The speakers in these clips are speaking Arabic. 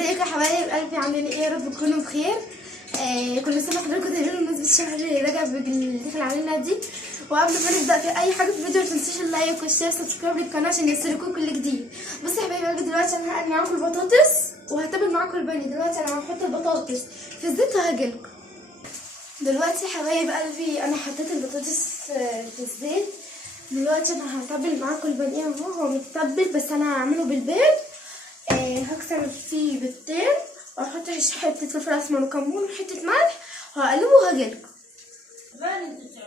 ازيكم يا حبايب قلبي؟ عاملين ايه؟ يا رب تكونوا بخير. كل سنه وحضراتكم طيبين بمناسبه الشهر اللي راجع اللي داخل علينا دي. وقبل ما نبدا في اي حاجه في الفيديو متنسوش اللايك والشير والسبسكرايب للقناه عشان يوصلكم كل جديد. بصوا يا حبايب قلبي، دلوقتي انا هقلي معاكم البطاطس وهتبل معاكم البانيه. دلوقتي انا هحط البطاطس في الزيت وهجيلكم. دلوقتي يا حبايب قلبي انا حطيت البطاطس في الزيت. دلوقتي انا هتبل معاكم البانيه اهو، هو متبل بس انا هعمله بالبيض. هكسر فيه بيضتين واحط حته فلفل اسمر وكمون وحته ملح وهقلبه وهجيلكم.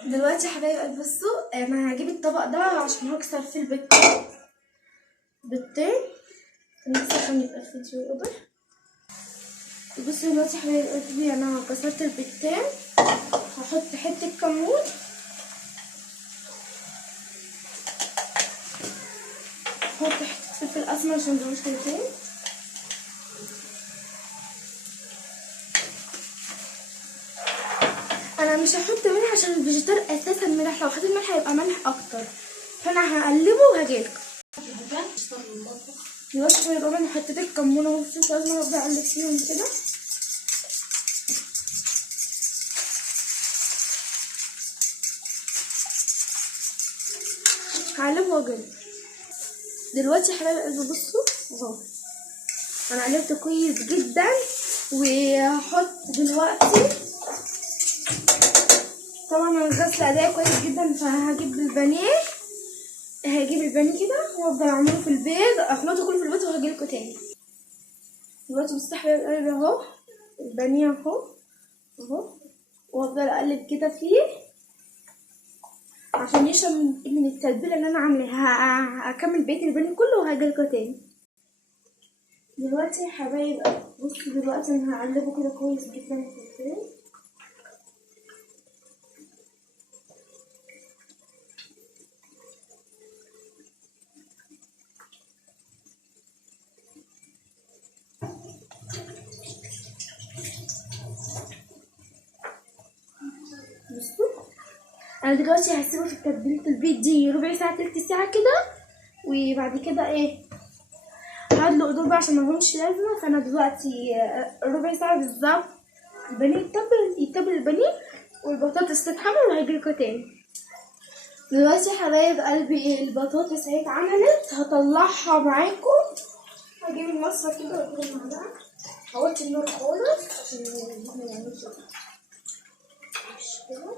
دلوقتي يا حبايب قلبي بصوا، انا هجيب الطبق ده عشان هكسر فيه بيضتين بس عشان يبقى الفيديو واضح. بصوا دلوقتي يا حبايب قلبي انا كسرت البيضتين، هحط حته كمون هحط حته فلفل اسمر عشان مبقوش كتير. انا مش هحط ملح عشان الفيجيتار اساسا ملح، لو حطيت ملح هيبقى ملح اكتر، فانا هقلبه وهجيلكم. دلوقتي هيبقى انا حطيت الكمون والفلفل الاسمر وابدا اقلب فيهم كده. هقلبه واجيلكم. دلوقتي يا حبايب قلبي بصوا اهو انا قلبته كويس جدا، وهحط دلوقتي طبعا انا غسله ايديا كويس جدا، فهجيب البانيه كده وافضل اعمله في البيض، اخلطه كله في البيض وهجيلكوا تاني. دلوقتي بصوا يا حبايب قلبي اهو البانيه اهو وافضل اقلب كده فيه عشان يشرب من التتبيله اللي انا عاملاها. هكمل بقيه البانيه كله وهجيلكوا تاني. دلوقتي يا حبايب بصوا، دلوقتي انا هقلبه كده كويس جدا في البيض. بصوا انا دلوقتي هسيبه في تتبيله البيض دي ربع ساعه تلت ساعه كده، وبعد كده هدلق دول بقى عشان ملهمش لازمه. فانا دلوقتي ربع ساعه بالظبط البانيه يتبل البانيه والبطاطس تتحمر وهجيلكوا تاني. دلوقتي يا حبايب قلبي البطاطس اهي اتعملت، هطلعها معاكم. هجيب المصفى كده واجيب المعلقه، هوطي النار خالص عشان ما يعملش كده.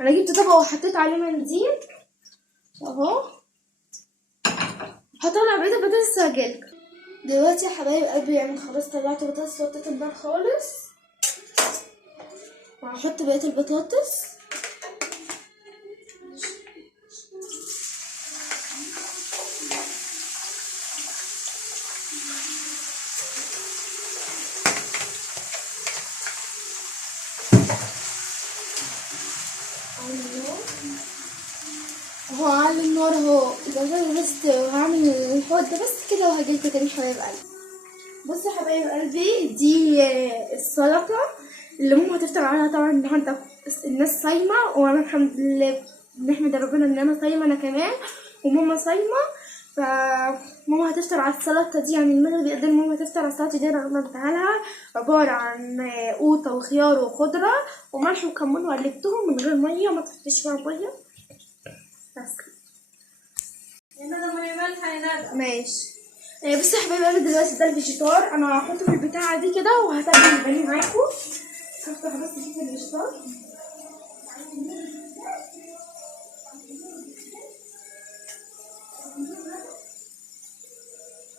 انا جبت طبق وحطيت عليه منديل اهو، هطلع بقية البطاطس وهجيلكوا. دلوقتي يا حبايب قلبي يعني خلاص طلعت البطاطس وطيت النار خالص، وهحط بقية البطاطس. اهو على النار اهو البطاطس بس، وهعمل الحوض ده بس كده وهجيلكوا تاني حبايب قلبي. بصوا يا حبايب قلبي دي السلطة اللي ماما هتفطر عليها. طبعا النهارده الناس صايمة، وانا الحمد لله بنحمد ربنا ان انا صايمة انا كمان وماما صايمة. فماما هتفطر على السلطة دي، يعني المغرب يقدر ماما هتفطر على السلطة دي. انا بتاعها عبارة عن قوطة وخيار وخضرة وملح وكمون وقلبتهم من غير مية، ما تحطش فيها مية بس. ماشي. بصوا يا حبايبي قلبي دلوقتي ده الفيجيتار، انا هحطه في البتاعه دي كده وهتبل البانيه معاكم. هفتح بس كيس الفيجيتار.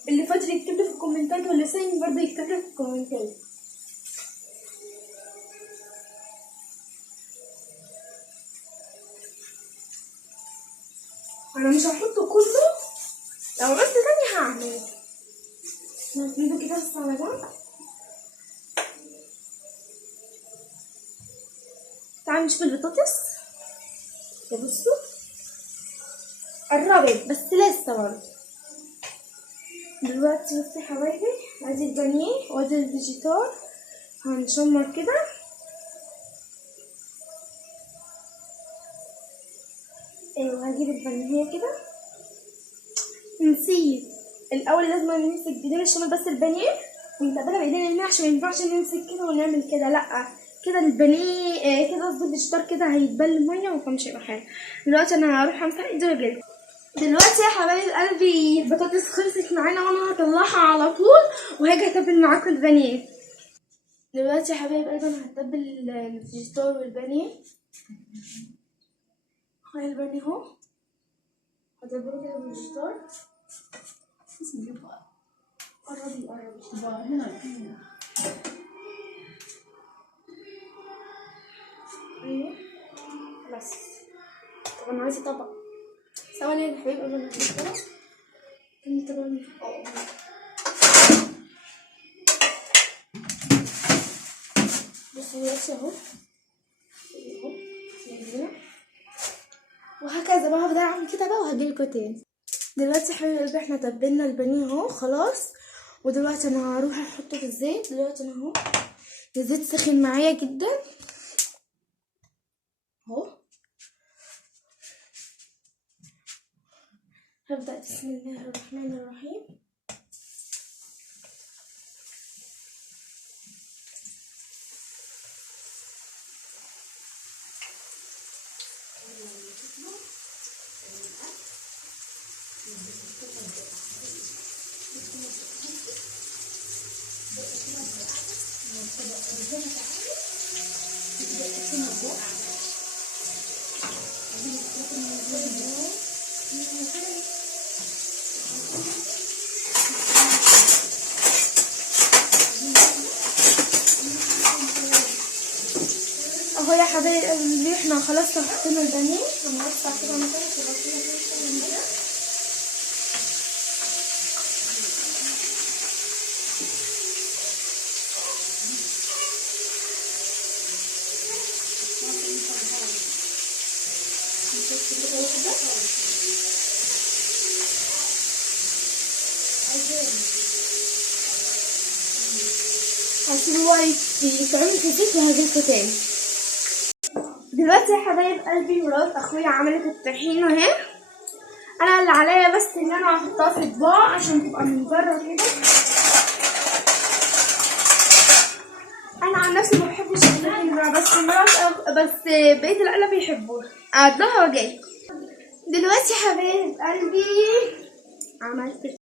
اللي فاضل يكتب لي في الكومنتات، واللي سايم برضه يكتب لي في الكومنتات. انا مش هحطه كله، لو عملت تاني هعمل نجيبه كده بس على جنب. تعالوا نشوف البطاطس. بصوا قربت بس لسه برضه. دلوقتي بصوا يا حبايبي ادي البانيه وادي الفيجيتار، هنشمر كده. وهجيب البانيه كده. نسيت الاول لازم نمسك بايدينا الشمال بس البانيه ونتبلها بايدينا اليمين عشان ما ينفعش نمسك كده ونعمل كده، لا كده البانيه كده قصدي الفيجيتار كده هيتبل ميه ومش هيبقى حلو. دلوقتي انا هروح امسح ايدي واجيلكوا. دلوقتي يا حبايب قلبي البطاطس خلصت معانا وانا هطلعها على طول وهاجي اتبل معاكم البانيه. دلوقتي يا حبايب قلبي انا هتبل الفيجيتار والبانيه. هاي البانيه اهو هتبله كده بالفيجيتار. قربي هنا. ايوه بس. طب انا عايزه طبق. ثواني يا حبيبي قبل ما نحطها. انت طبعا بصي دلوقتي اهو وهكذا بقى هفضل اعمل كده بقى وهجيلكوا تاني. دلوقتي يا حبيبي قلبي احنا تبلنا البانيه اهو خلاص، ودلوقتي انا هروح احطه في الزيت. دلوقتي انا اهو الزيت سخن معايا جدا اهو. هبدأ بسم الله الرحمن الرحيم. اهو يا حبايب قلبي احنا خلاص حطينا البانيه. هنوسع كده هسيبه يتعمل في الزيت وهجيلكوا تاني. دلوقتي يا حبايب قلبي مرات اخويا عملت الطحينه اهي. انا اللي عليا بس ان انا هحطها في اطباق عشان تبقى من بره كده. انا عن نفسي ما بحبش الطحينه بس بقيه العيله بيحبوها. اقعد لها واجي. دلوقتي يا حبايب قلبي عملت